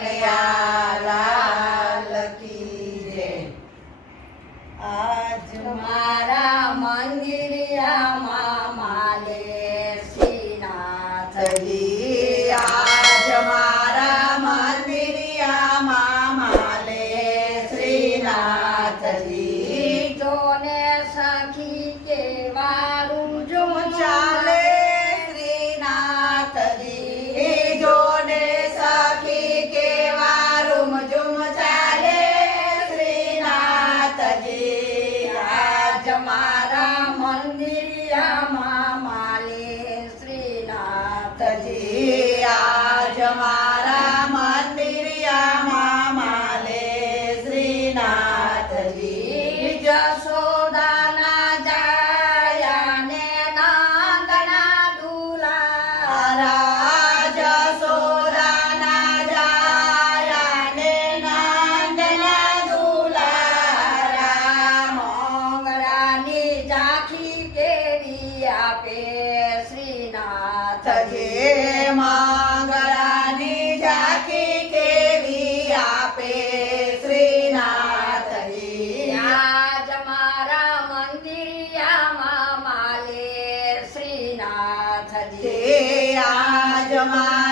Yeah. આજ મારા મંદિરિયામાં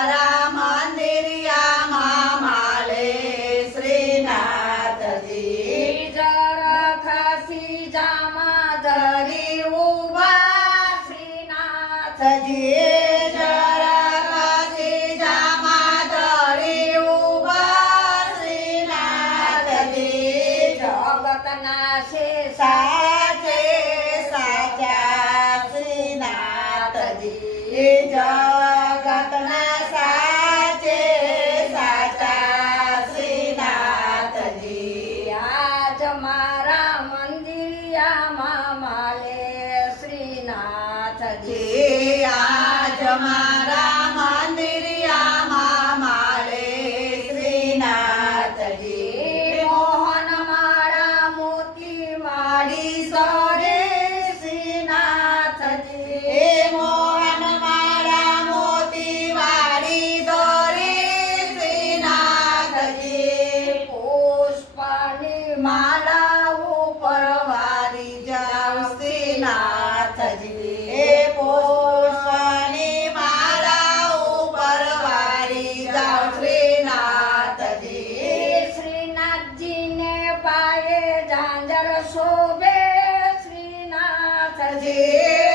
શોભે શ્રીનાથજી.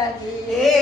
શ્રીનાથજી